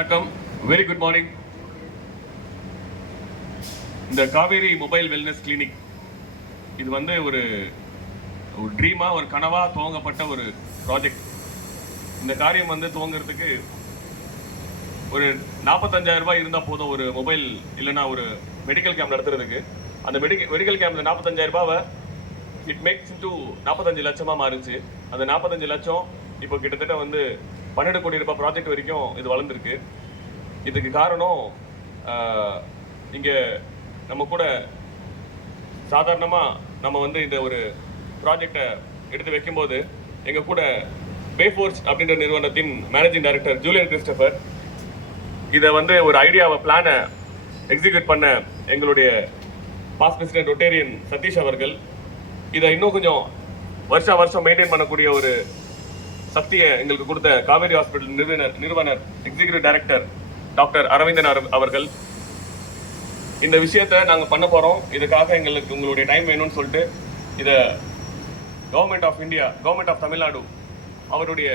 வணக்கம், very good morning. இந்த Kaveri mobile wellness clinic இது வந்து ஒரு ட்ரீமா, ஒரு கனவா துவங்கப்பட்ட ஒரு ப்ராஜெக்ட். இந்த காரியம் வந்து துவங்கிறதுக்கு ஒரு 45,000 ரூபாய் இருந்தால் போதும். ஒரு மொபைல் இல்லைன்னா ஒரு மெடிக்கல் கேம்ப் நடத்துறதுக்கு. அந்த மெடிக்கல் கேம்ப்ல 45,000 ரூபாவை இட் மேக்ஸ் இன்டு 45 லட்சமாக மாறுச்சு. அந்த 45 லட்சம் இப்போ கிட்டத்தட்ட வந்து 12 கோடி ரூபாய் ப்ராஜெக்ட் வரைக்கும் இது வளர்ந்துருக்கு. இதுக்கு காரணம் இங்கே நம்ம கூட சாதாரணமாக நம்ம வந்து இந்த ஒரு ப்ராஜெக்டை எடுத்து வைக்கும்போது எங்கள் கூட பேஃபோர்ஸ் அப்படின்ற நிறுவனத்தின் மேனேஜிங் டைரக்டர் ஜூலியன் கிறிஸ்டபர், இதை வந்து ஒரு ஐடியாவை பிளானை எக்ஸிக்யூட் பண்ண எங்களுடைய பாஸ் பிரசிடென்ட் ரொட்டேரியன் சதீஷ் அவர்கள், இதை இன்னும் கொஞ்சம் வருஷம் மெயின்டைன் பண்ணக்கூடிய ஒரு சக்தியை எங்களுக்கு கொடுத்த காவேரி ஹாஸ்பிட்டல் நிறுவனர் எக்ஸிக்யூட்டிவ் டைரக்டர் டாக்டர் அரவிந்தன் அவர்கள், இந்த விஷயத்தை நாங்கள் பண்ண போகிறோம். இதுக்காக எங்களுக்கு உங்களுடைய டைம் வேணும்னு சொல்லிட்டு இதை government of India, government of Tamil Nadu, அவருடைய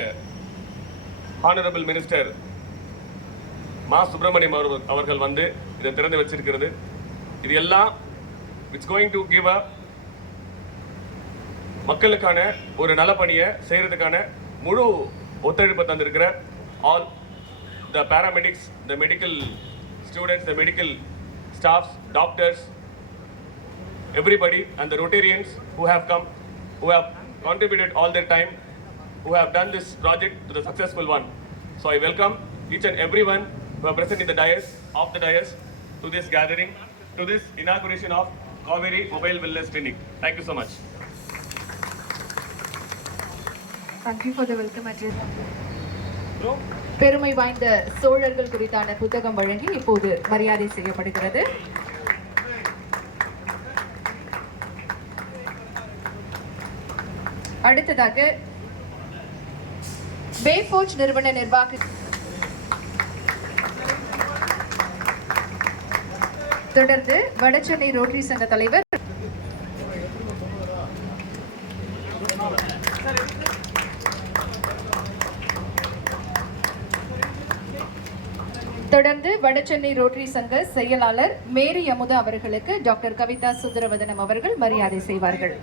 ஹானரபிள் மினிஸ்டர் மா சுப்பிரமணியம் அவர்கள் வந்து இதை திறந்து வச்சிருக்கிறது. இது எல்லாம் it's going to give a மக்களுக்கான ஒரு நல பணியை செய்கிறதுக்கான முழு ஒத்துழைப்பை தந்திருக்கிற all the paramedics, the medical students, the medical staffs, doctors, everybody, and the Rotarians who have come, who have contributed all their time, who have done this project to the successful one. So I welcome each and everyone who are present in the dais, off the dais, to this gathering, to this inauguration of Kaveri Mobile Wellness Clinic. Thank you so much. Thank you for the welcome address. பெருமை வாய்ந்த சோழர்கள் குறித்தான புத்தகம் வழங்கி இப்போது மரியாதை செய்யப்படுகிறது. அடுத்ததாக பேஃபோர்ஜ் நிறுவன நிர்வாக தொடர்ந்து வடசென்னை ரோட்டரி சங்க தலைவர் தொடர்ந்து வடசென்னை ரோட்டரி சங்க செயலாளர் மேரி அமுதா அவர்களுக்கு டாக்டர் கவிதா சுந்தரவதனம் அவர்கள் மரியாதை செய்வார்கள்.